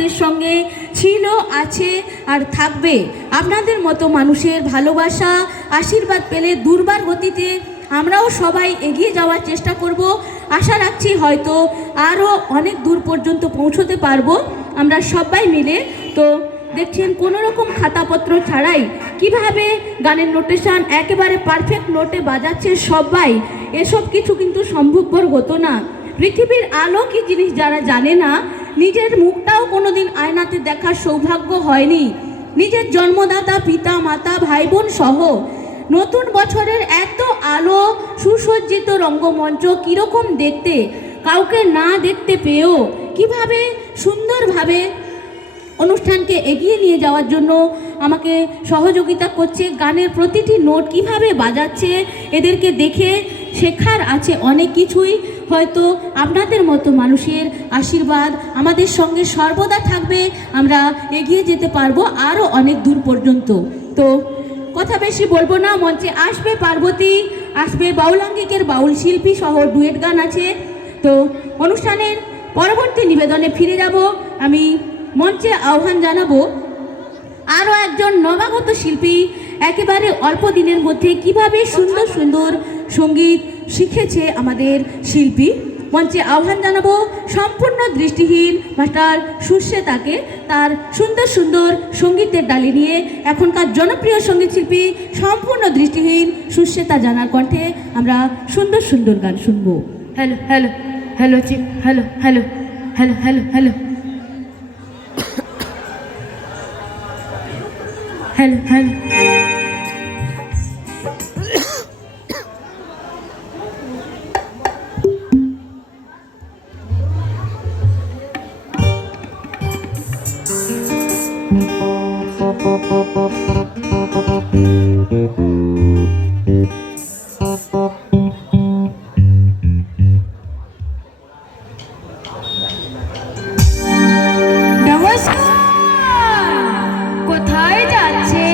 আমাদের সঙ্গে ছিল, আছে আর থাকবে। আপনাদের মতো মানুষের ভালোবাসা আশীর্বাদ পেলে দুর্বার গতিতে আমরাও সবাই এগিয়ে যাওয়ার চেষ্টা করব। আশা রাখছি হয়তো আরও অনেক দূর পর্যন্ত পৌঁছতে পারবো আমরা সবাই মিলে। তো দেখছেন কোনো রকম খাতাপত্র ছাড়াই কিভাবে গানের নোটেশন একেবারে পারফেক্ট নোটে বাজাচ্ছে সবাই। এসব কিছু কিন্তু সম্ভবপর হতো না। পৃথিবীর আলো কি জিনিস যারা জানে না, নিজের মুখটাও কোনোদিন আয়নাতে দেখার সৌভাগ্য হয়নি। নিজের জন্মদাতা পিতা মাতা ভাই বোন সহ নতুন বছরের এত আলো সুসজ্জিত রঙ্গমঞ্চ কীরকম দেখতে, কাউকে না দেখতে পেয়েও কিভাবে সুন্দরভাবে অনুষ্ঠানকে এগিয়ে নিয়ে যাওয়ার জন্য আমাকে সহযোগিতা করছে। গানের প্রতিটি নোট কিভাবে বাজাচ্ছে এদেরকে দেখে শেখার আছে অনেক কিছুই। হয়তো আপনাদের মতো মানুষের আশীর্বাদ আমাদের সঙ্গে সর্বদা থাকবে, আমরা এগিয়ে যেতে পারবো আরও অনেক দূর পর্যন্ত। তো কথা বেশি বলবো না, মঞ্চে আসবে পার্বতী, আসবে বাউলাঙ্গিকের বাউল শিল্পী সহ ডুয়েট গান আছে। তো অনুষ্ঠানের পরবর্তী নিবেদনে ফিরে যাব। আমি মঞ্চে আহ্বান জানাবো আরও একজন নবাগত শিল্পী, একেবারে অল্প দিনের মধ্যে কিভাবে সুন্দর সুন্দর সঙ্গীত শিখেছে আমাদের শিল্পী। মঞ্চে আহ্বান জানাবো সম্পূর্ণ দৃষ্টিহীন মাস্টার সুশ্বেতাকে, তার সুন্দর সুন্দর সঙ্গীতের ডালি নিয়ে এখনকার জনপ্রিয় সঙ্গীত শিল্পী সম্পূর্ণ দৃষ্টিহীন সুশ্বেতা জানার কণ্ঠে আমরা সুন্দর সুন্দর গান শুনবো। হ্যালো হ্যালো হ্যালো চিপ, hello hello hello hello hello hello hello. কোথায় যাচ্ছে?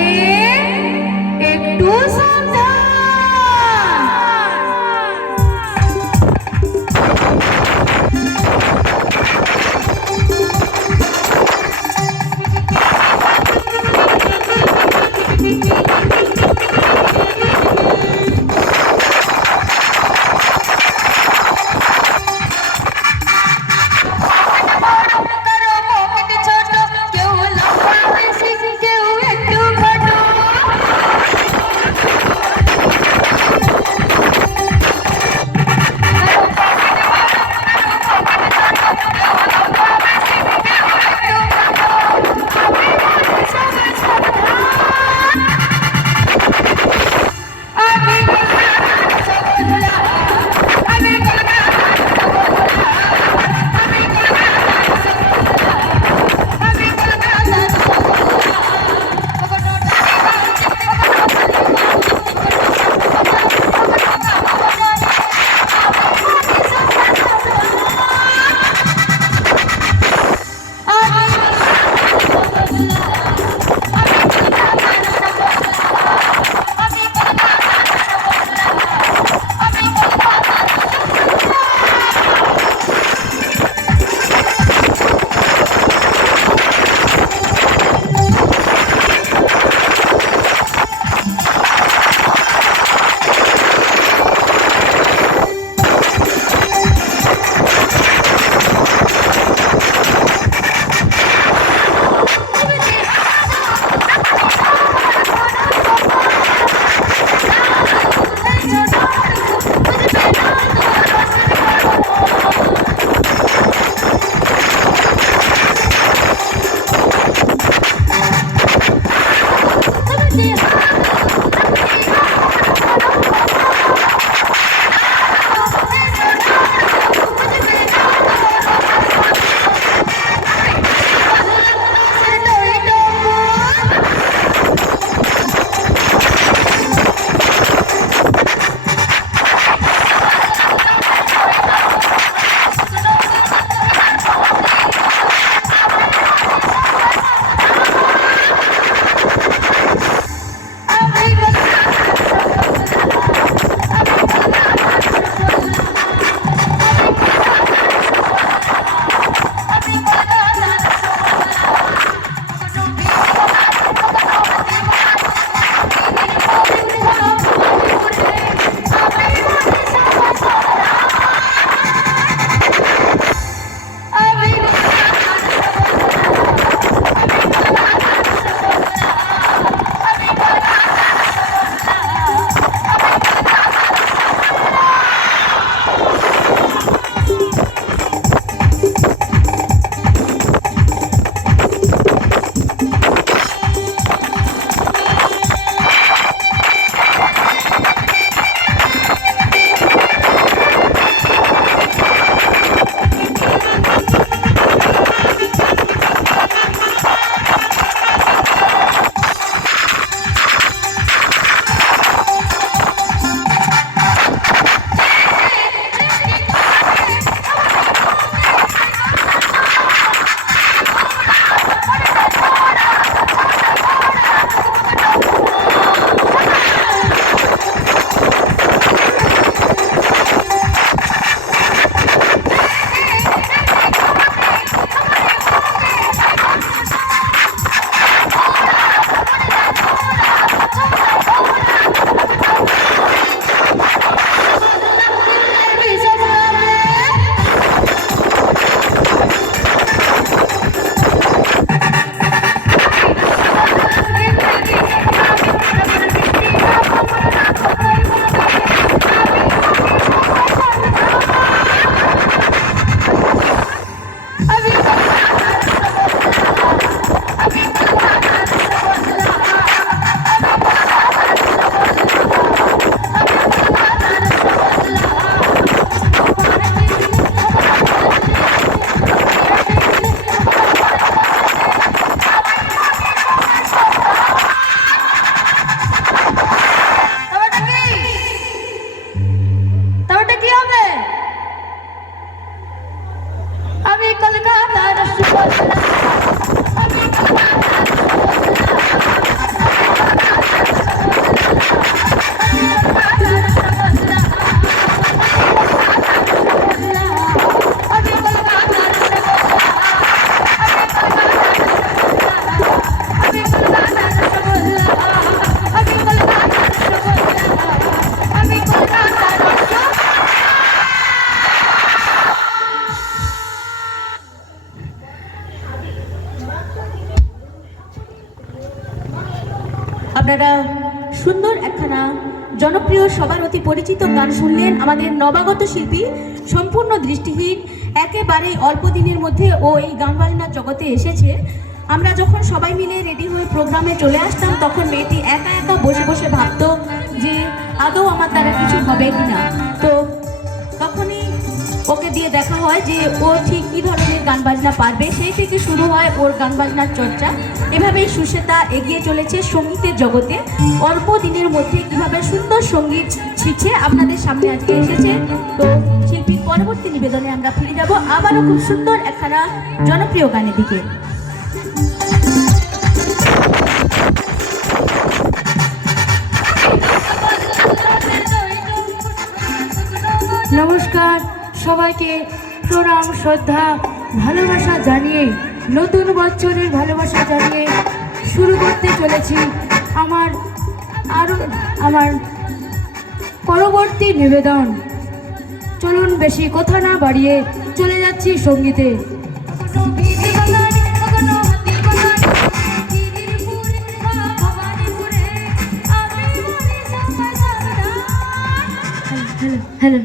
আপনারা সুন্দর একখানা জনপ্রিয় সবার অতি পরিচিত গান শুনলেন। আমাদের নবাগত শিল্পী, সম্পূর্ণ দৃষ্টিহীন, একেবারেই অল্প দিনের মধ্যে ও এই গান বাজনার জগতে এসেছে। আমরা যখন সবাই মিলে রেডি হয়ে প্রোগ্রামে চলে আসতাম, তখন মেয়েটি একা একা বসে বসে ভাবতো যে আদৌ আমার দ্বারা কিছু হবে কিনা। তো তখনই ওকে দিয়ে দেখা হয় যে ও ঠিক কী ধরনের গান বাজনা পারবে। সেই থেকে শুরু হয় ওর গান বাজনার চর্চা। এভাবেই সুশ্বেতা এগিয়ে চলেছে সঙ্গীতের জগতে। অল্প দিনের মধ্যে কীভাবে সুন্দর সঙ্গীত শিখে আপনাদের সামনে আজকে এসেছে। তো শিল্পীর পরবর্তী নিবেদনে আমরা ফিরে যাব আবারও খুব সুন্দর একখানা জনপ্রিয় গানের দিকে। নমস্কার, সবাইকে প্রণাম, শ্রদ্ধা, ভালোবাসা জানিয়ে, নতুন বছরের ভালোবাসা জানিয়ে শুরু করতে চলেছি আমার পরবর্তী নিবেদন। চলুন বেশি কথা না বাড়িয়ে চলে যাচ্ছি সঙ্গীতে। হ্যালো।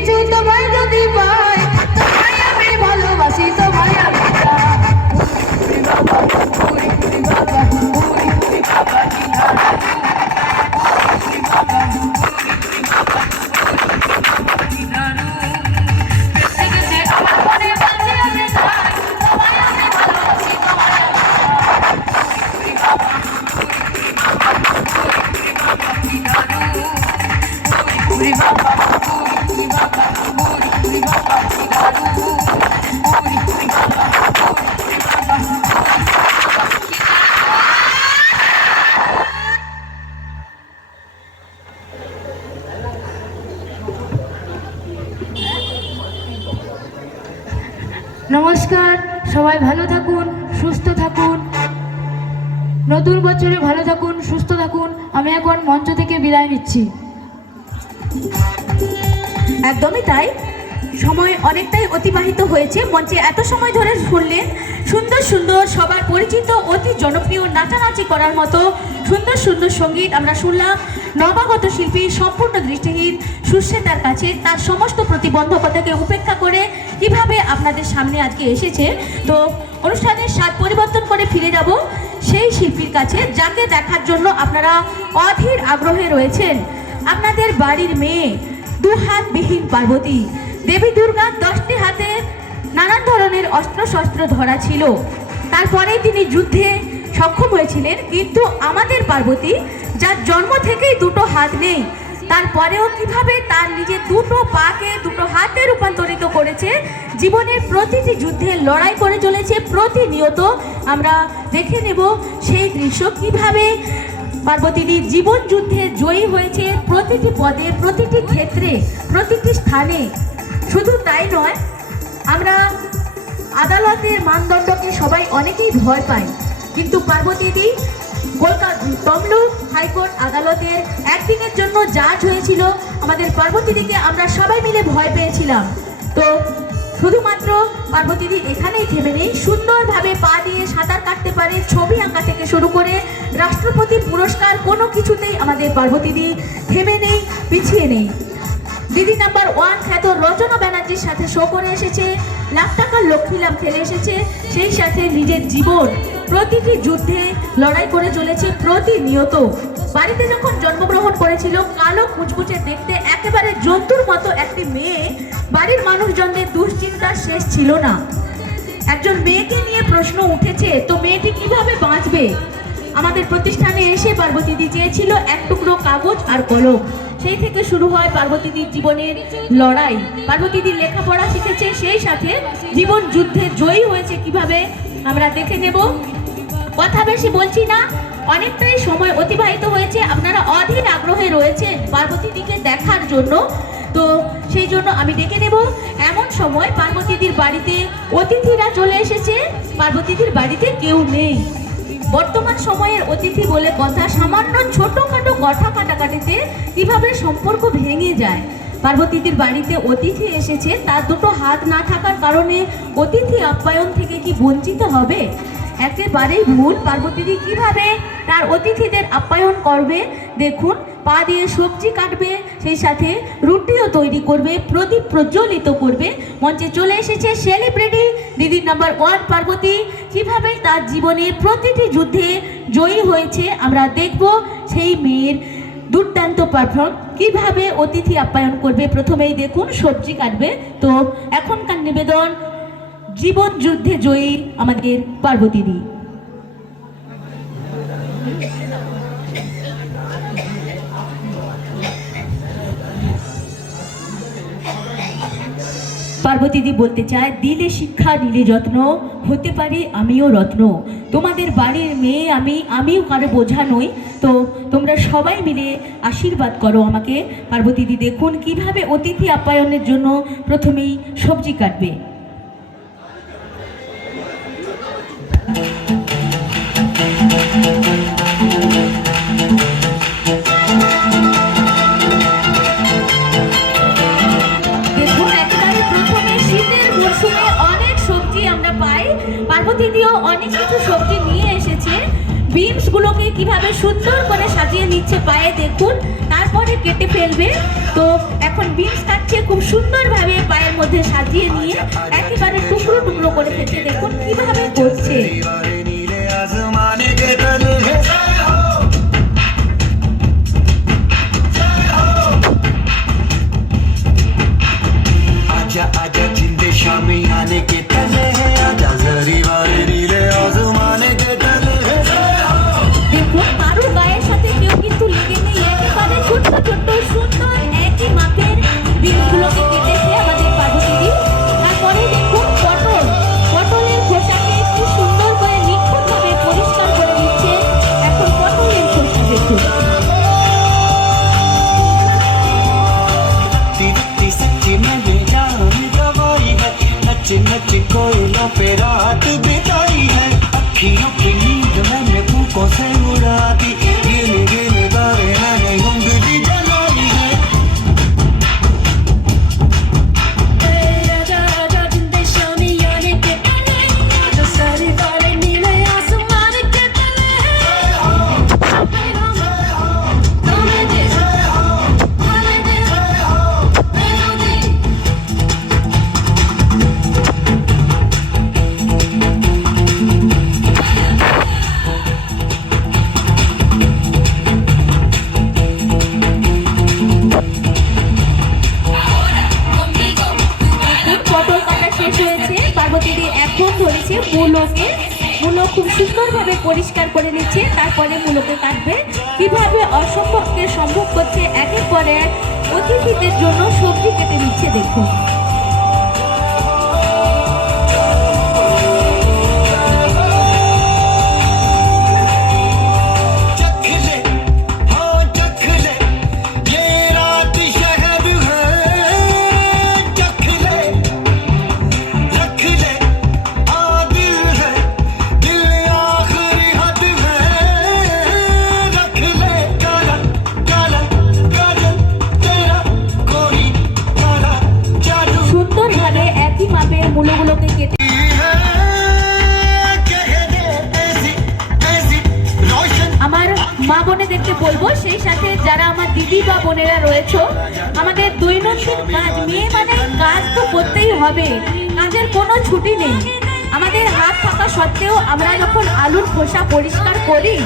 কিছু তোমায় যদি পাই, তোমায় আমি ভালোবাসি, তোমায় আমি চাই। নমস্কার, সবাই ভালো থাকুন, সুস্থ থাকুন, নতুন বছরে ভালো থাকুন, সুস্থ থাকুন। আমি এখন মঞ্চ থেকে বিদায় নিচ্ছি। একদমই তাই, সময় অনেকটাই অতিবাহিত হয়েছে। মঞ্চে এত সময় ধরে শুনলেন সুন্দর সুন্দর সবার পরিচিত অতি জনপ্রিয় নাচানাচি করার মতো সুন্দর সুন্দর সঙ্গীত আমরা শুনলাম। নবাগত শিল্পী সম্পূর্ণ দৃষ্টিহীন সুশ্বেতার কাছে তার সমস্ত প্রতিবন্ধকতাকে উপেক্ষা করে কিভাবে আপনাদের সামনে আজকে এসেছে। তো অনুষ্ঠানের স্বাদ পরিবর্তন করে ফিরে যাব সেই শিল্পীর কাছে যাকে দেখার জন্য আপনারা অধীর আগ্রহে রয়েছেন। আপনাদের বাড়ির মেয়ে, দুহাতবিহীন পার্বতী দেবী দুর্গা 10টি হাতে নানান ধরনের অস্ত্রশস্ত্র ধরা ছিল। তারপরেই তিনি যুদ্ধে সক্ষম হয়েছিলেন, কিন্তু আমাদের পার্বতী যার জন্ম থেকেই দুটো হাত নেই, তারপরেও কিভাবে তার নিজের দুটো পাকে দুটো হাতে রূপান্তরিত করেছে, জীবনের প্রতিটি যুদ্ধে লড়াই করে চলেছে প্রতিনিয়ত। আমরা দেখে নেব সেই দৃশ্য, কিভাবে পার্বতীটি জীবন যুদ্ধে জয়ী হয়েছে প্রতিটি পদে, প্রতিটি ক্ষেত্রে, প্রতিটি স্থানে। শুধু তাই নয়, আমরা আদালতের মানদণ্ডকে সবাই অনেকেই ভয় পাই, কিন্তু পার্বতীটি কলকাতা তমলুক হাইকোর্ট আদালতের একদিনের জন্য জাজ হয়েছিল। আমাদের পার্বতীদিকে আমরা সবাই মিলে ভয় পেয়েছিলাম। তো শুধুমাত্র পার্বতীদি এখানেই থেমে নেই, সুন্দরভাবে পা দিয়ে সাঁতার কাটতে পারে, ছবি আঁকা থেকে শুরু করে রাষ্ট্রপতি পুরস্কার, কোনো কিছুতেই আমাদের পার্বতীদি থেমে নেই, পিছিয়ে নেই। দিদি নাম্বার 1 খ্যাত রচনা ব্যানার্জির সাথে শো করে এসেছে, লাখ টাকার লক্ষ্মী লাভ খেলে এসেছে, সেই সাথে নিজের জীবন প্রতিটি যুদ্ধে লড়াই করে চলেছে প্রতিনিয়ত। বাড়িতে যখন জন্মগ্রহণ করেছিল, কালো কুচকুচে দেখতে একেবারে জন্তুর মতো একটি মেয়ে, বাড়ির মানুষজনদের দুশ্চিন্তার শেষ ছিল না। একজন মেয়েকে নিয়ে প্রশ্ন উঠেছে, তো মেয়েটি কিভাবে বাঁচবে? আমাদের প্রতিষ্ঠানে এসে পার্বতীদি চেয়েছিল এক টুকরো কাগজ আর কলম। সেই থেকে শুরু হয় পার্বতীদির জীবনের লড়াই। পার্বতীদি লেখাপড়া শিখেছে, সেই সাথে জীবন যুদ্ধে জয়ী হয়েছে কিভাবে আমরা দেখে নেব। কথা বেশি বলছি না, অনেকটাই সময় অতিবাহিত হয়েছে, আপনারা অধীর আগ্রহে রয়েছেন পার্বতীদিকে দেখার জন্য। তো সেই জন্য আমি ডেকে নেব। এমন সময় পার্বতীদির বাড়িতে অতিথিরা চলে এসেছে, পার্বতীদির বাড়িতে কেউ নেই। বর্তমান সময়ের অতিথি বলে কথা, সামান্য ছোটখাটো কথা কাটাকাটিতে কিভাবে সম্পর্ক ভেঙে যায়। পার্বতীদির বাড়িতে অতিথি এসেছে, তার দুটো হাত না থাকার কারণে অতিথি আপ্যায়ন থেকে কি বঞ্চিত হবে? একেবারেই ভুল। পার্বতীদি কিভাবে তার অতিথিদের আপ্যায়ন করবে দেখুন। পা দিয়ে সবজি কাটবে, সেই সাথে রুটিও তৈরি করবে, প্রদীপ প্রজ্বলিত করবে। মঞ্চে চলে এসেছে সেলিব্রিটি দিদি নাম্বার 1 পার্বতী, কিভাবে তার জীবনের প্রতিটি যুদ্ধে জয়ী হয়েছে আমরা দেখব। সেই মেয়ের দুর্দান্ত পারফর্ম, কিভাবে অতিথি আপ্যায়ন করবে। প্রথমেই দেখুন সবজি কাটবে। তো এখনকার নিবেদন, জীবন যুদ্ধে জয়ী আমাদের পার্বতীদি। পার্বতীদি বলতে চায়, দিলে শিক্ষা নিলে যত্ন, হতে পারি আমিও রত্ন। তোমাদের বাড়ির মেয়ে আমিও কারো বোঝা নই। তো তোমরা সবাই মিলে আশীর্বাদ করো আমাকে। পার্বতীদি দেখুন কিভাবে অতিথি আপ্যায়নের জন্য প্রথমেই সবজি কাটবে। পার্বতীদিও অনেক কিছু সবজি নিয়ে এসেছে, বিনসগুলোকে কিভাবে সুন্দর করে সাজিয়ে নিচ্ছে পায়ে দেখুন, তারপরে কেটে ফেলবে। তো এখন বিনস কাটছে, খুব সুন্দরভাবে পায়ের মধ্যে সাজিয়ে নিয়ে একেবারে টুকরো টুকরো করে ফেলছে। দেখুন কিভাবে করছে। आजा आजा जिंदे शामी आने के तले है आजा जरी वाले नीले आसमाने के तले है। দেখুন কারোর গায়ের সাথে কেউ কিন্তু লেগে নেই, একেবারে ছোট্ট ছোট্ট সুন্দর একই মাপের দিনগুলোকে কেটেছে আমাদের পার্বতীদি। তারপরে দেখুন পটলের খোসাকে একটু সুন্দর করে নিখুঁতভাবে পরিষ্কার করে নিচ্ছে। এখন পটলের খোসা দেখুন। दीदी सच्ची मैंने जान गवाई है, नच नच कोयलों पे रात बिताई है, अखियों की नींद मैंने फूकों से उड़ा दी, गिन गिन तारे मैंने उंगली जलाई है। आजा आजा जिंदे शामी आने के तले आजा सारे वाले नीले आसमान के तले है। পটল কাটা শেষ হয়েছে, পার্বতীদি এখন ধরেছে মূলো খুব সুন্দরভাবে পরিষ্কার করে নিচ্ছে। তারপরে মূলোকে কাটবে। কিভাবে অসম্ভবকে সম্ভব করছে, একের পর এক অতিথিদের জন্য সবজি কেটে নিচ্ছে দেখুন। সুন্দরভাবে একই মাপের মূলগুলোকে কেটে আমার মা বোনেদেরকে বলবো, সেই সাথে যারা আমার দিদি বা বোনেরা রয়েছে, আমাদের দৈনন্দিন কাজ, মেয়ে মানে কাজ তো করতেই হবে, কাজের কোনো ছুটি নেই। আমাদের হাত থাকা সত্ত্বেও আমরা যখন আলুর খোসা পরিষ্কার করি,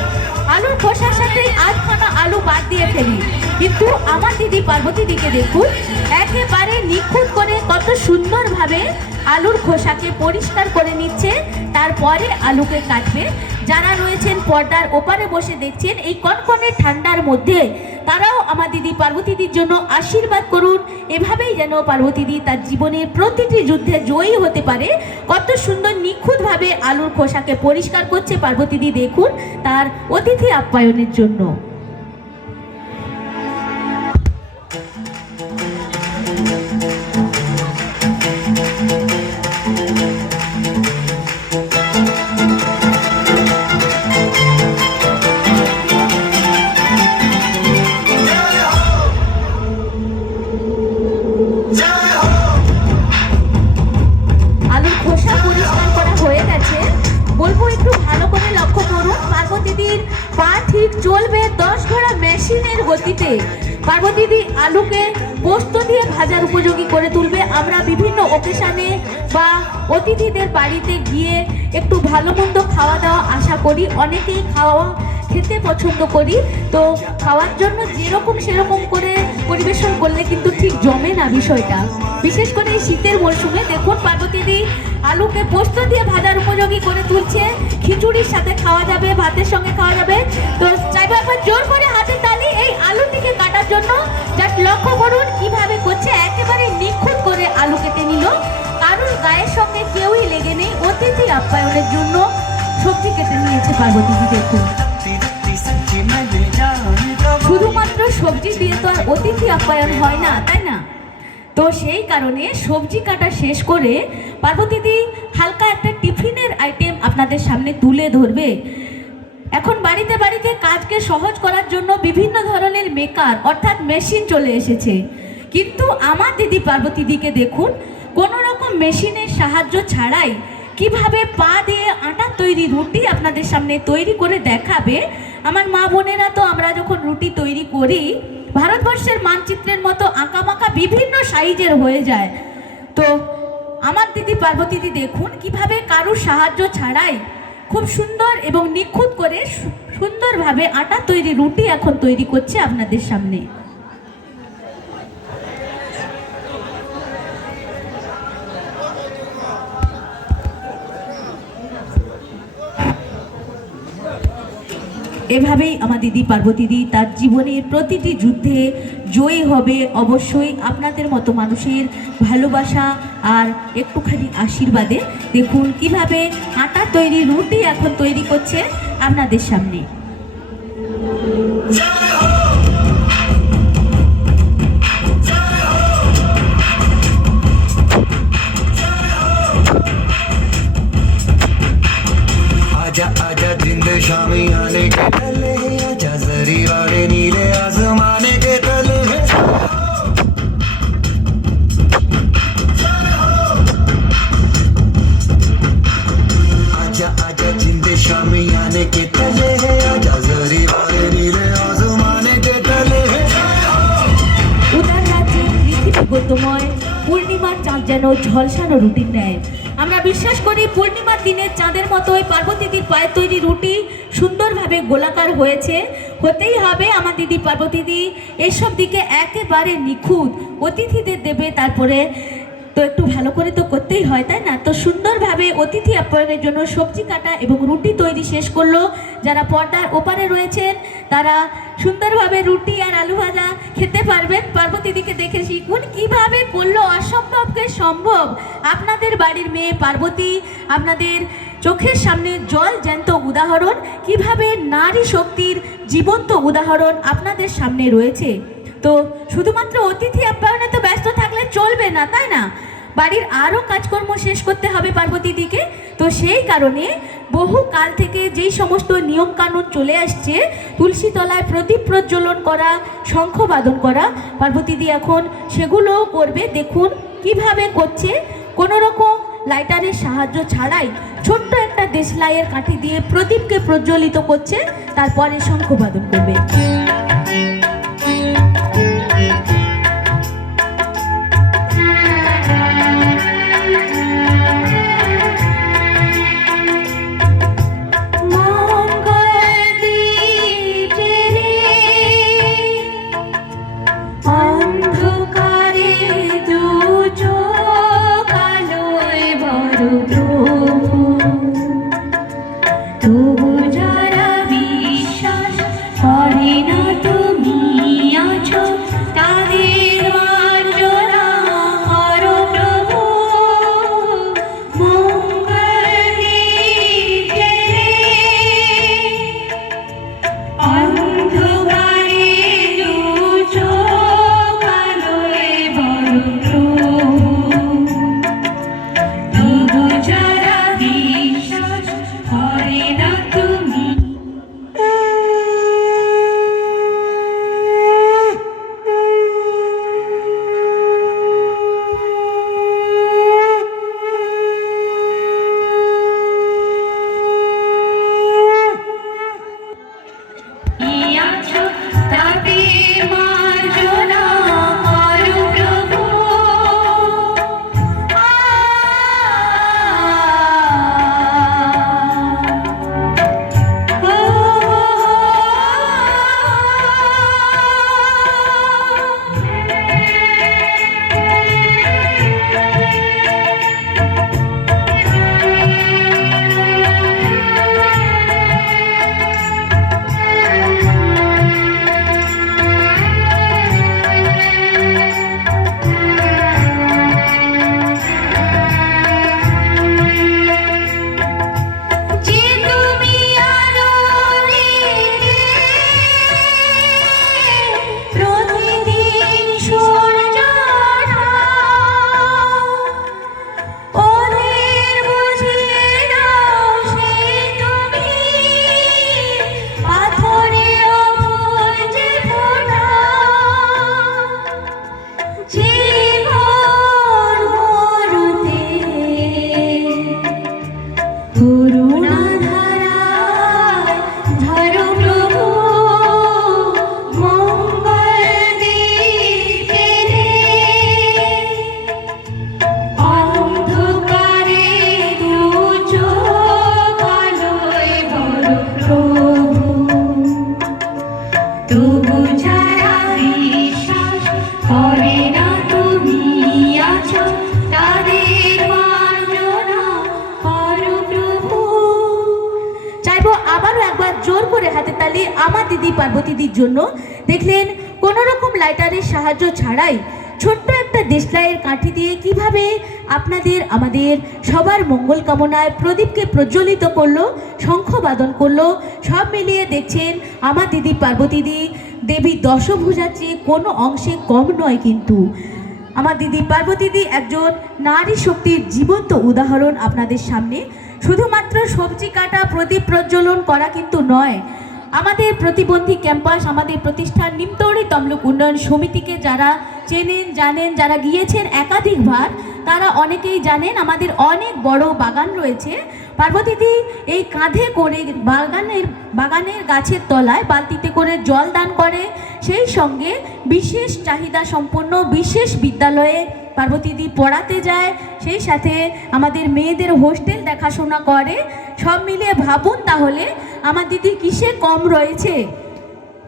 আলুর খোসার সাথে আধখানা আলু বাদ দিয়ে ফেলি, কিন্তু আমার দিদি পার্বতীদিকে দেখুন একেবারে নিখুঁত করে কত সুন্দরভাবে আলুর খোসাকে পরিষ্কার করে নিচ্ছে। তারপরে আলুকে কাটবে। যারা রয়েছেন পর্দার ওপারে বসে দেখছেন এই কনকনে ঠান্ডার মধ্যে, তারাও আমার দিদি পার্বতীদির জন্য আশীর্বাদ করুন। এভাবেই যেন পার্বতীদি তার জীবনের প্রতিটি যুদ্ধে জয়ী হতে পারে। কত সুন্দর নিখুঁতভাবে আলুর খোসাকে পরিষ্কার করছে পার্বতীদি দেখুন তার অতিথি আপ্যায়নের জন্য। আলুর খোসা পরিষ্কার করা হয়ে গেছে। বলবো একটু ভালো করে লক্ষ্য করুন, পার্বতীদির পা ঠিক চলবে 10 ঘোড়া মেশিনের গতিতে। পার্বতীদি আলুকে পোস্ত দিয়ে ভাজার উপযোগী করে তুলবে। আমরা বিভিন্ন অকেশনে বা অতিথিদের বাড়িতে গিয়ে একটু ভালো মন্দ খাওয়া দাওয়া আশা করি, অনেকেই খেতে পছন্দ করি। তো খাওয়ার জন্য যেরকম সেরকম করে পরিবেশন করলে কিন্তু ঠিক জমে না বিষয়টা। বিশেষ করে এই শীতের মরশুমে দেখুন পার্বতীদি আলুকে পোস্ত দিয়ে ভাজার উপযোগী করে তুলছে। খিচুড়ির সাথে খাওয়া যাবে, ভাতের সঙ্গে খাওয়া যাবে। তো চাইবো একবার জোর করে হাতে তালি এই আলুটিকে কাটার জন্য। জাস্ট লক্ষ্য করুন কিভাবে করছে, একেবারে নিখুঁত করে আলু কেটে নিল। কারোর গায়ের সঙ্গে কেউই লেগে নেই, অতিথি আপ্যায়নের জন্য সবজি কেটে নিয়েছে পার্বতীদি দেখুন। শুধুমাত্র সবজি দিয়ে তো আর অতিথি আপ্যায়ন হয় না, তাই না? তো সেই কারণে সবজি কাটা শেষ করে পার্বতীদি হালকা একটা টিফিনের আইটেম আপনাদের সামনে তুলে ধরবে। এখন বাড়িতে বাড়িতে কাজকে সহজ করার জন্য বিভিন্ন ধরনের মেকার অর্থাৎ মেশিন চলে এসেছে, কিন্তু আমার দিদি পার্বতীদিকে দেখুন কোনো রকম মেশিনের সাহায্য ছাড়াই কিভাবে পা দিয়ে আটা তৈরি রুটি আপনাদের সামনে তৈরি করে দেখাবে। আমার মা বোনেরা তো আমরা যখন রুটি তৈরি করি ভারতবর্ষের মানচিত্রের মতো আঁকাবাঁকা বিভিন্ন সাইজের হয়ে যায়। তো আমার দিদি পার্বতীদি দেখুন কিভাবে কারুর সাহায্য ছাড়াই খুব সুন্দর এবং নিখুঁত করে সুন্দরভাবে আটা তৈরি রুটি এখন তৈরি করছে আপনাদের সামনে। এভাবেই আমার দিদি পার্বতীদি তার জীবনের প্রতিটি যুদ্ধে জয়ী হবে অবশ্যই আপনাদের মতো মানুষের ভালোবাসা আর একটুখানি আশীর্বাদে। দেখুন কিভাবে আটা তৈরি রুটি এখন তৈরি করছে আপনাদের সামনে। आजा आजा जिंद शामी आने के तले है, आजा जरी वाले नीले आसमाने के तले है। आजा आजा जिंद शामी आने के तले है, आजा जरी वाले नीले आसमाने के तले है। উদার রাজ্যে পৃথিবীগতময় পূর্ণিমার চাঁদ যেন ঝলসানো রুটির ন্যায়। আমরা বিশ্বাস করি পূর্ণিমার দিনে চাঁদের মতোই পার্বতীদির পায়ের তৈরি রুটি সুন্দরভাবে গোলাকার হয়েছে, হতেই হবে। আমার দিদি পার্বতীদি এসব দিকে একেবারে নিখুঁত, অতিথিদের দেবে তারপরে তো একটু ভালো করে তো করতেই হয়, তাই না? তো সুন্দরভাবে অতিথি আপ্যায়নের জন্য সবজি কাটা এবং রুটি তৈরি শেষ করলো। যারা পর্দার ওপারে রয়েছেন তারা সুন্দরভাবে রুটি আর আলু ভাজা খেতে পারবেন। পার্বতীদিকে দেখে শিখুন কিভাবে করলো অসম্ভবকে সম্ভব। আপনাদের বাড়ির মেয়ে পার্বতী আপনাদের চোখের সামনে জল জ্যান্ত উদাহরণ, কিভাবে নারী শক্তির জীবন্ত উদাহরণ আপনাদের সামনে রয়েছে। তো শুধুমাত্র অতিথি আপ্যায়নে তো ব্যস্ত থাকলে চলবে না, তাই না? বাড়ির আরও কাজকর্ম শেষ করতে হবে পার্বতীদিকে। তো সেই কারণে বহু কাল থেকে যেই সমস্ত নিয়মকানুন চলে আসছে, তুলসী তলায় প্রদীপ প্রজ্বলন করা, শঙ্খবাদন করা, পার্বতীদি এখন সেগুলোও করবে। দেখুন কিভাবে করছে, কোনো রকম লাইটারের সাহায্য ছাড়াই ছোট্ট একটা দেশলাইয়ের কাঠি দিয়ে প্রদীপকে প্রজ্বলিত করছে, তারপরে শঙ্খবাদন করবে। তবু যারা বিশ্বাস করে দিদি পার্বতীদির জন্য। দেখলেন কোনো রকম লাইটারের সাহায্য ছাড়াই ছোট্ট একটা দেশলাইয়ের কাঠি দিয়ে কিভাবে আমাদের সবার মঙ্গল কামনায় প্রদীপকে প্রজ্বলিত করলো, শঙ্খবাদন করলো। সব মিলিয়ে দেখছেন আমার দিদি পার্বতীদি দেবী দশভুজার চেয়ে কোনো অংশে কম নয়। কিন্তু আমার দিদি পার্বতীদি একজন নারী শক্তির জীবন্ত উদাহরণ আপনাদের সামনে। শুধুমাত্র সবজি কাটা, প্রদীপ প্রজ্বলন করা কিন্তু নয়। আমাদের প্রতিবন্ধী ক্যাম্পাস, আমাদের প্রতিষ্ঠান নিমতৌড়ি তমলুক উন্নয়ন সমিতিকে যারা চেনেন, জানেন, যারা গিয়েছেন একাধিকবার, তারা অনেকেই জানেন আমাদের অনেক বড় বাগান রয়েছে। পার্বতীদি এই কাঁধে করে বাগানের গাছের তলায় বালতিতে করে জল দান করে। সেই সঙ্গে বিশেষ চাহিদা সম্পন্ন বিশেষ বিদ্যালয়ে পার্বতীদি পড়াতে যায়, সেই সাথে আমাদের মেয়েদের হোস্টেল দেখাশোনা করে। সব মিলিয়ে ভাবুন তাহলে আমার দিদি কিসে কম রয়েছে।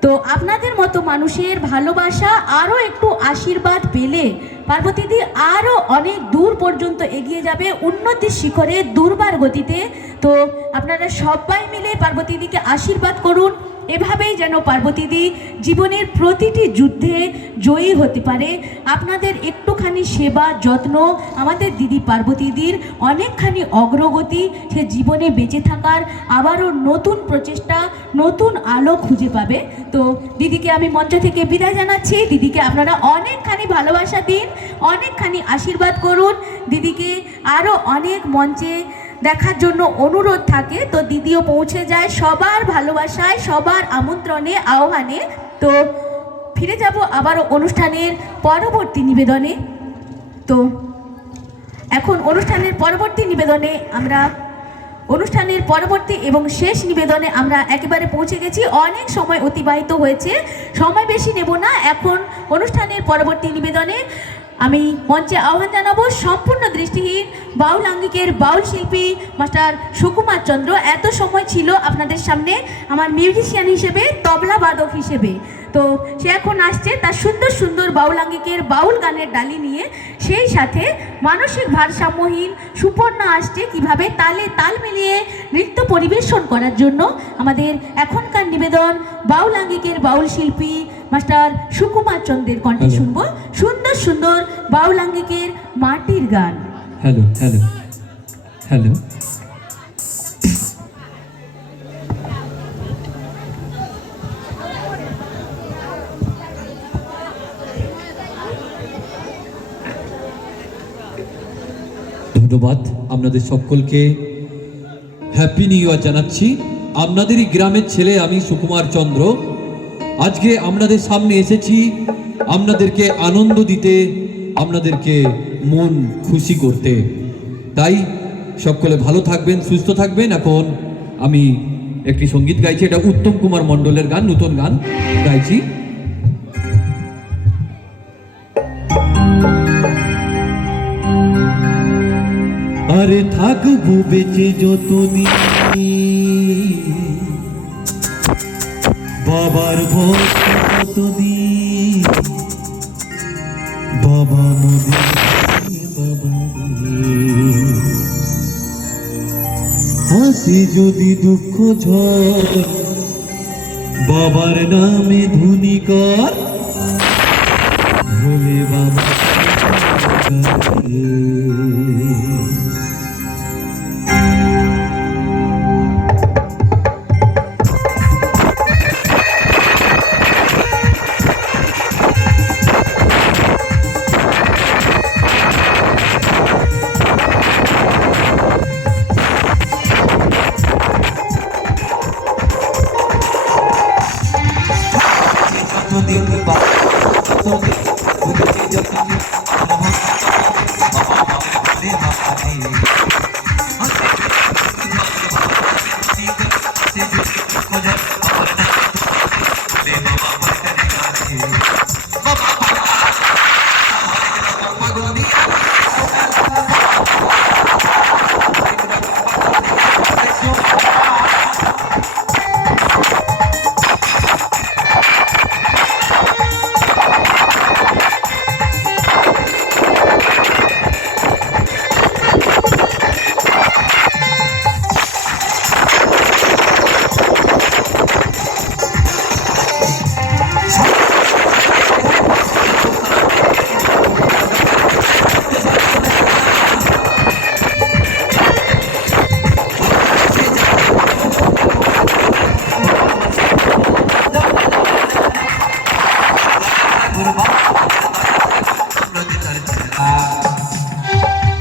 তো আপনাদের মতো মানুষের ভালোবাসা, আরও একটু আশীর্বাদ পেলে পার্বতীদি আরও অনেক দূর পর্যন্ত এগিয়ে যাবে উন্নতির শিখরে দুর্বার গতিতে। তো আপনারা সবাই মিলে পার্বতীদিকে আশীর্বাদ করুন, এভাবেই যেন পার্বতীদি জীবনের প্রতিটি যুদ্ধে জয়ী হতে পারে। আপনাদের একটুখানি সেবা যত্ন আমাদের দিদি পার্বতীদির অনেকখানি অগ্রগতি, সে জীবনে বেঁচে থাকার আবারও নতুন প্রচেষ্টা, নতুন আলো খুঁজে পাবে। তো দিদিকে আমি মঞ্চ থেকে বিদায় জানাচ্ছি। দিদিকে আপনারা অনেকখানি ভালোবাসা দিন, অনেকখানি আশীর্বাদ করুন। দিদিকে আরও অনেক মঞ্চে দেখার জন্য অনুরোধ থাকে। তো দিদিও পৌঁছে যায় সবার ভালোবাসায়, সবার আমন্ত্রণে, আহ্বানে। তো ফিরে যাব আবারও অনুষ্ঠানের পরবর্তী নিবেদনে। তো এখন অনুষ্ঠানের পরবর্তী এবং শেষ নিবেদনে আমরা একেবারে পৌঁছে গেছি। অনেক সময় অতিবাহিত হয়েছে, সময় বেশি নেব না। এখন অনুষ্ঠানের পরবর্তী নিবেদনে আমি মঞ্চে আহ্বান জানাবো সম্পূর্ণ দৃষ্টিহীন বাউল আঙ্গিকের বাউল শিল্পী মাস্টার সুকুমার চন্দ্র। এত সময় ছিল আপনাদের সামনে আমার মিউজিশিয়ান হিসেবে, তবলা বাদক হিসেবে। তো সে এখন আসছে তার সুন্দর সুন্দর বাউল আঙ্গিকের বাউল গানের ডালি নিয়ে। সেই সাথে মানসিক ভারসাম্যহীন সুপর্ণা আসছে কিভাবে তালে তাল মিলিয়ে নৃত্য পরিবেশন করার জন্য। আমাদের এখনকার নিবেদন বাউল আঙ্গিকের বাউল শিল্পী মাস্টার সুকুমার চন্দ্রের কণ্ঠে শুনবো সুন্দর সুন্দর বাউল আঙ্গিকের মাটির গান। Hello hello hello. ধন্যবাদ আপনাদের সকলকে, হ্যাপি নিউ ইয়ার জানাচ্ছি। আপনাদেরই গ্রামের ছেলে আমি সুকুমার চন্দ্র। আজকে আপনাদের সামনে এসেছি আপনাদেরকে আনন্দ দিতে, আপনাদেরকে মন খুশি করতে। তাই সকলে ভালো থাকবেন, সুস্থ থাকবেন। এখন আমি একটি সঙ্গীত গাইছি, এটা উত্তম কুমার মণ্ডলের গান, নতুন গান গাইছি। আরে থাকবো বেঁচে যতদিন বাবার ভক্তদিন, বাবা নদী বাবা হাসি যদি দুঃখ ঝড়, বাবার নামে ধুনি কর ভোলে বাবা।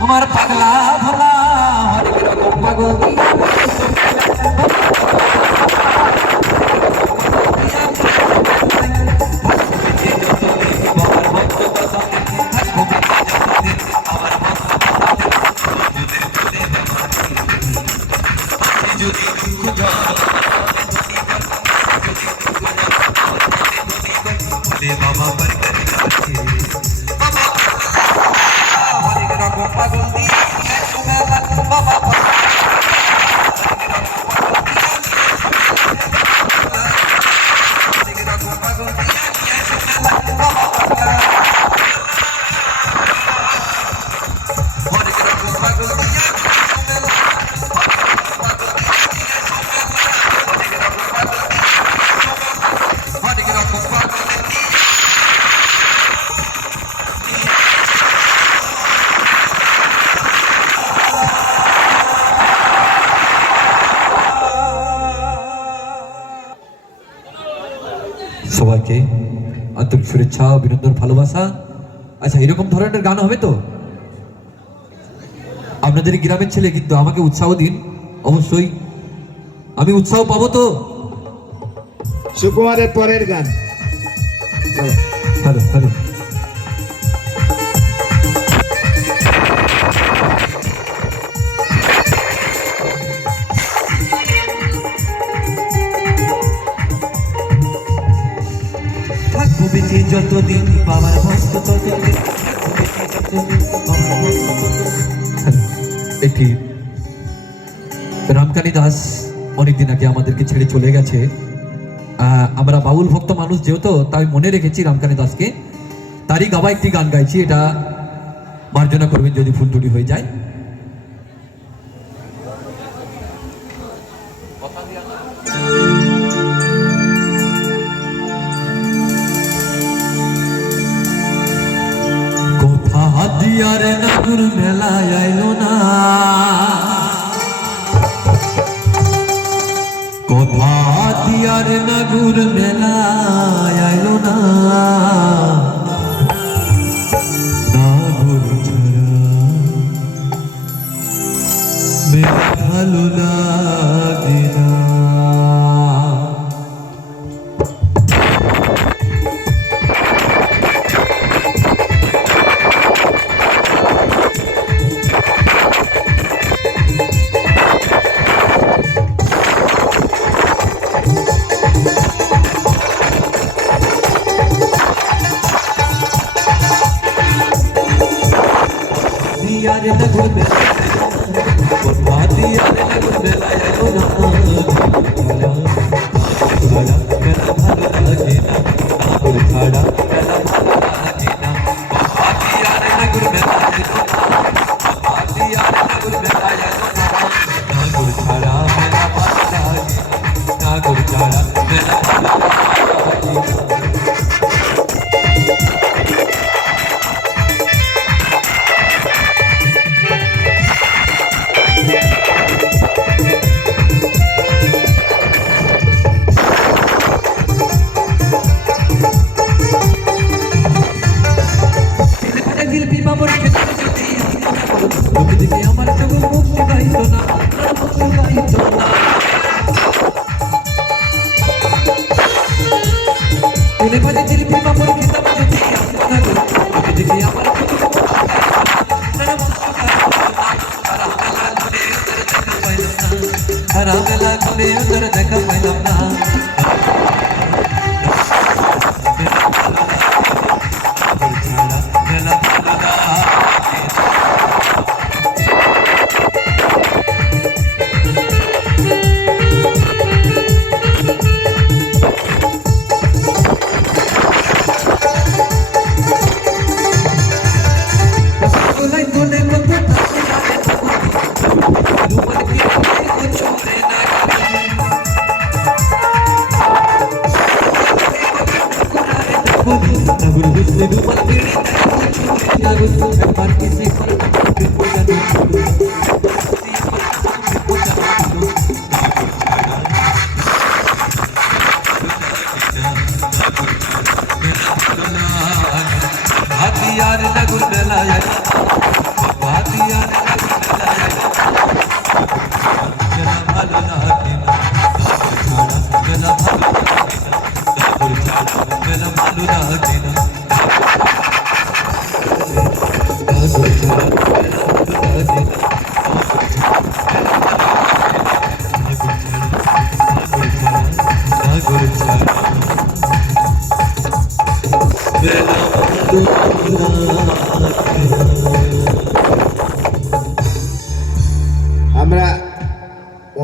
আমার পাগলা ভোলা হরেক রকম পাগল দিয়া সবাইকে আন্তরিক শুভেচ্ছা অভিনন্দন ভালোবাসা। আচ্ছা, এরকম ধরনের গান হবে তো? আপনাদের গ্রামের ছেলে, কিন্তু আমাকে উৎসাহ দিন অবশ্যই, আমি উৎসাহ পাবো তো। সুকুমারের পরের গান। হ্যালো হ্যালো, বেঁচে যতদিন বাবার ভক্ত ততদিন একটি রামকালী দাস অনেকদিন আগে আমাদেরকে ছেড়ে চলে গেছে। আমরা বাউল ভক্ত মানুষ যেহেতু, তাই মনে রেখেছি রামকালী দাসকে, তারই গাওয়া একটি গান গাইছি। এটা মার্জনা করবেন যদি ভুল ত্রুটি হয়ে যায়। দিয়ার নাগুর মেলায় আইলো না, কোথা দিয়ার নাগুর মেলায় আইলো না, নাগুর ছাড়া মেলা ভালো লাগে না। দেখা পাইলাম না। Hati yaar na gur mela ya, hati yaar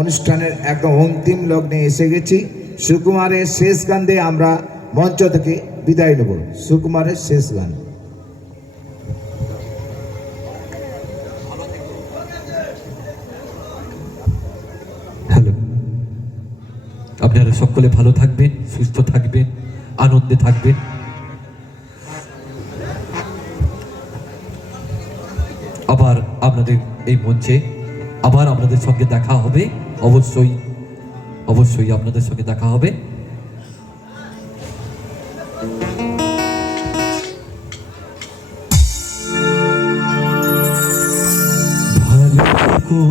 অনুষ্ঠানের একদম অন্তিম লগ্নে এসে গেছি। সুকুমারের শেষ গান দিয়ে আমরা মঞ্চ থেকে বিদায় নেব। সুকুমারের শেষ গান। হ্যালো, আপনারা সকলে ভালো থাকবেন, সুস্থ থাকবেন, আনন্দে থাকবেন। আবার আপনাদের এই মঞ্চে আবার আপনাদের সঙ্গে দেখা হবে, অবশ্যই অবশ্যই আপনাদের সঙ্গে দেখা হবে। ভালো থেকো,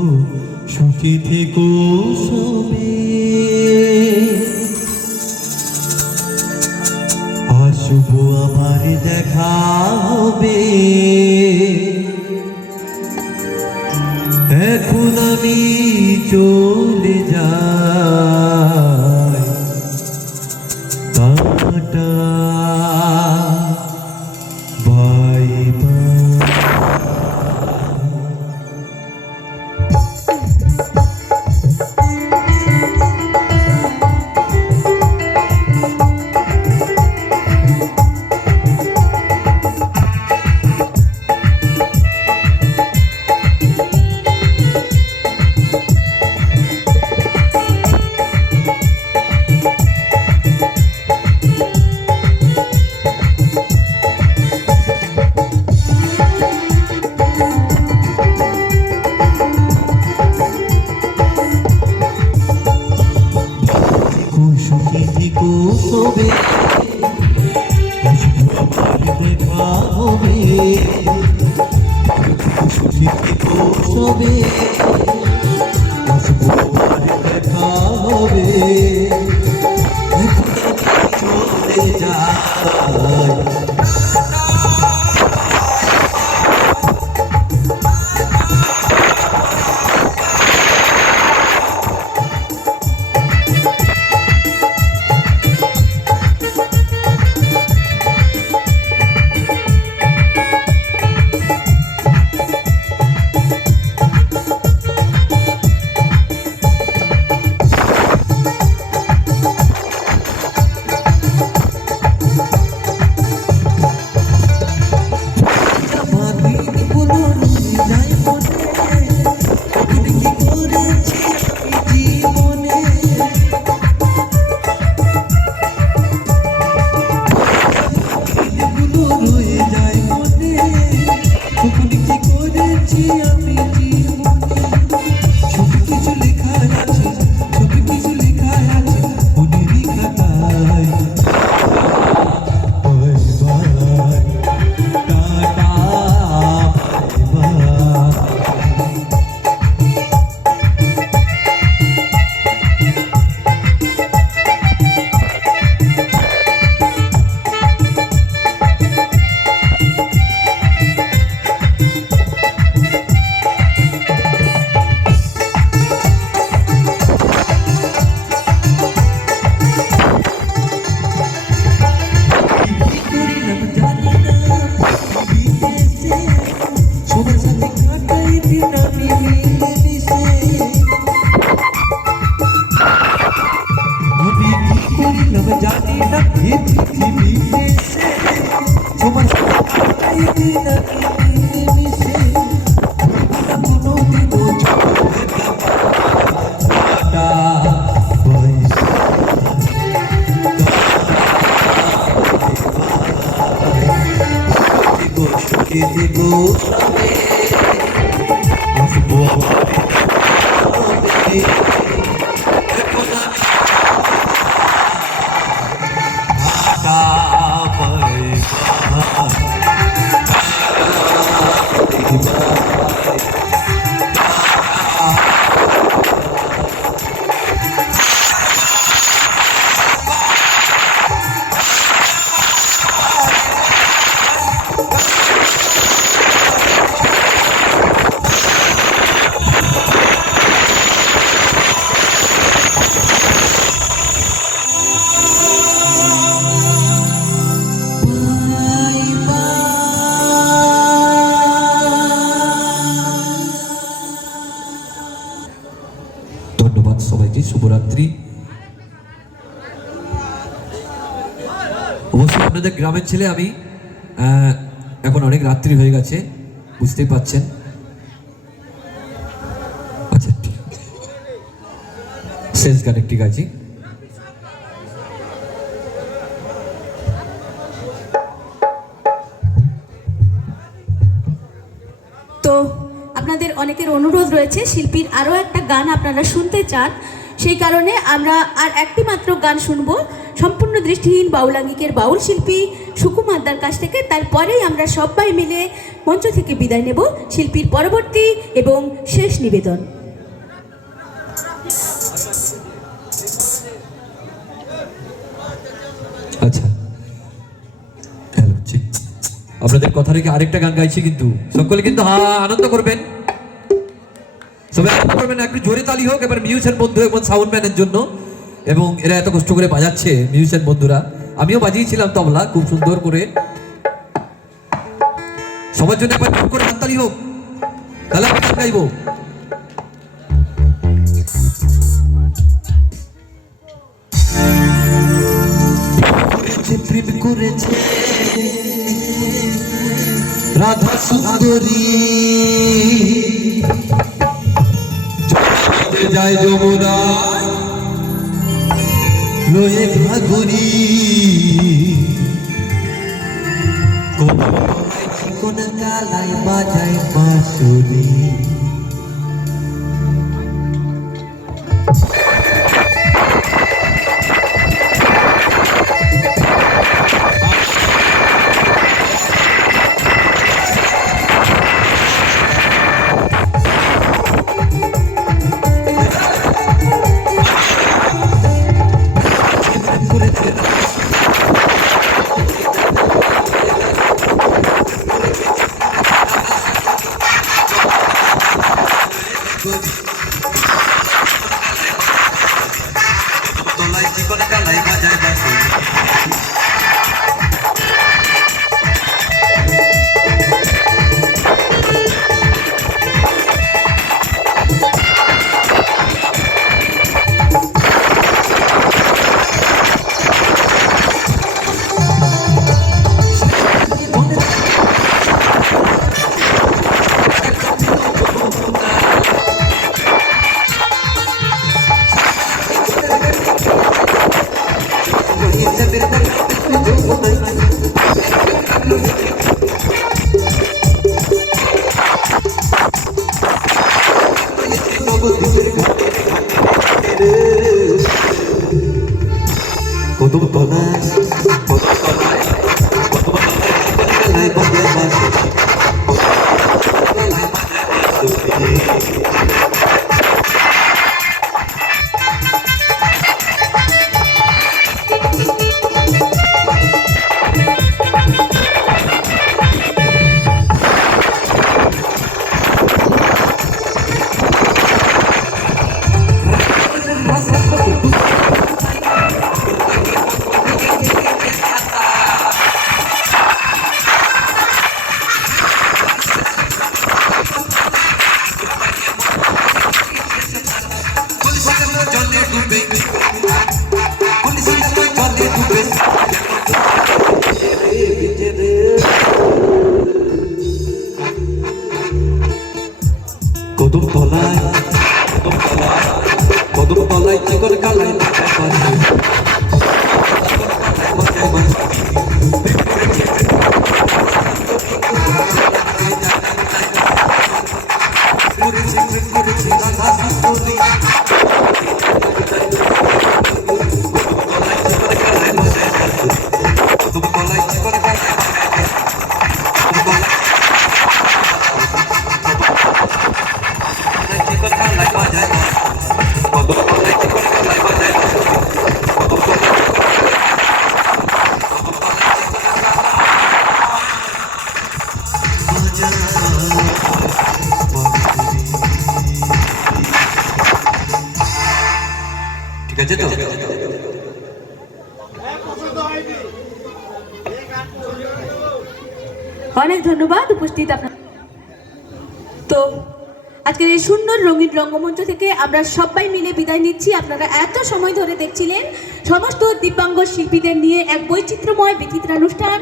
সুখী থেকো সবে, আসব আবার দেখা হবে। এখন আমি চলে যাই, টাটা, বাই বাই। সুখী থেকো সবে, দেখা হবে। সুখী থেকো সবে, দেখা হবে। চলে যায়। সবাইকে শুভরাত্রি। অবশ্যই আপনাদের গ্রামের ছেলে আমি, এখন অনেক রাত্রি হয়ে গেছে, বুঝতেই পাচ্ছেন। আচ্ছা, ঠিক আছে, শেষ গান একটি গাইছি। তো আপনাদের অনেকের অনুরোধ রয়েছে শিল্পীর আরও একটা গান আপনারা শুনতে চান, সেই কারণে আমরা আর একটি মাত্র গান শুনবো সম্পূর্ণ দৃষ্টিহীন বাউলাঙ্গিকের বাউল শিল্পী সুকুমারদার কাছ থেকে। তারপরেই আমরা সবাই মিলে মঞ্চ থেকে বিদায় নেব শিল্পীর পরবর্তী এবং শেষ নিবেদন। আচ্ছা, হ্যালো, ঠিক। আপনাদের কথা রেখে আরেকটা গান গাইছি, কিন্তু সকলে কিন্তু আনন্দ করবেন, সবাই আনন্দ করবেন। একটু জোরে তালি হোক এবার মিউজিশিয়ান বন্ধু এবং সাউন্ড ম্যানের জন্য। এবং এরা এত কষ্ট করে বাজাচ্ছে মিউজিশিয়ান বন্ধুরা, আমিও বাজিয়েছিলাম তবলা খুব সুন্দর করে। সবার জন্য একবার জোর করে হাততালি হোক, তাহলে আমি গান গাইবো। প্রেম করেছে রাধা সুন্দরী, যায় যমুনা লয়ে ঘাগরি, কোন কালাই বাজায় বাঁশুরি। কদম তলায় বাজায় বাঁশুরি। কদম তলায় চিকন কালাই ঠিক আছে তো? অনেক ধন্যবাদ উপস্থিত আপনার। তো আজকের এই সুন্দর রঙিন রঙ্গমঞ্চ থেকে আমরা সবাই মিলে বিদায় নিচ্ছি। আপনারা এত সময় ধরে দেখছিলেন সমস্ত দিব্যাঙ্গ শিল্পীদের নিয়ে এক বৈচিত্র্যময় বিচিত্রানুষ্ঠান।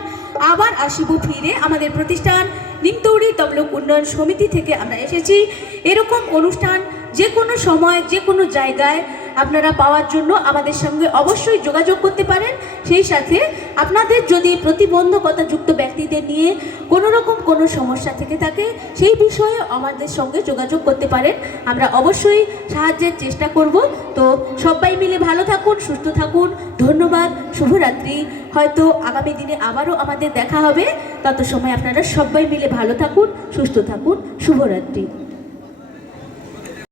আবার আসিব ফিরে আমাদের প্রতিষ্ঠান নিমতৌড়ি তমলুক উন্নয়ন সমিতি থেকে আমরা এসেছি। এরকম অনুষ্ঠান যে কোনো সময় যে কোনো জায়গায় আপনারা পাওয়ার জন্য আমাদের সঙ্গে অবশ্যই যোগাযোগ করতে পারেন। সেই সাথে আপনাদের যদি প্রতিবন্ধকতাযুক্ত ব্যক্তিদের নিয়ে কোনো রকম কোনো সমস্যা থেকে থাকে সেই বিষয়ে আমাদের সঙ্গে যোগাযোগ করতে পারেন। আমরা অবশ্যই সাহায্যের চেষ্টা করব। তো সবাই মিলে ভালো থাকুন, সুস্থ থাকুন। ধন্যবাদ, শুভরাত্রি। হয়তো আগামী দিনে আবারও আমাদের দেখা হবে। তত সময় আপনারা সবাই মিলে ভালো থাকুন, সুস্থ থাকুন। শুভরাত্রি।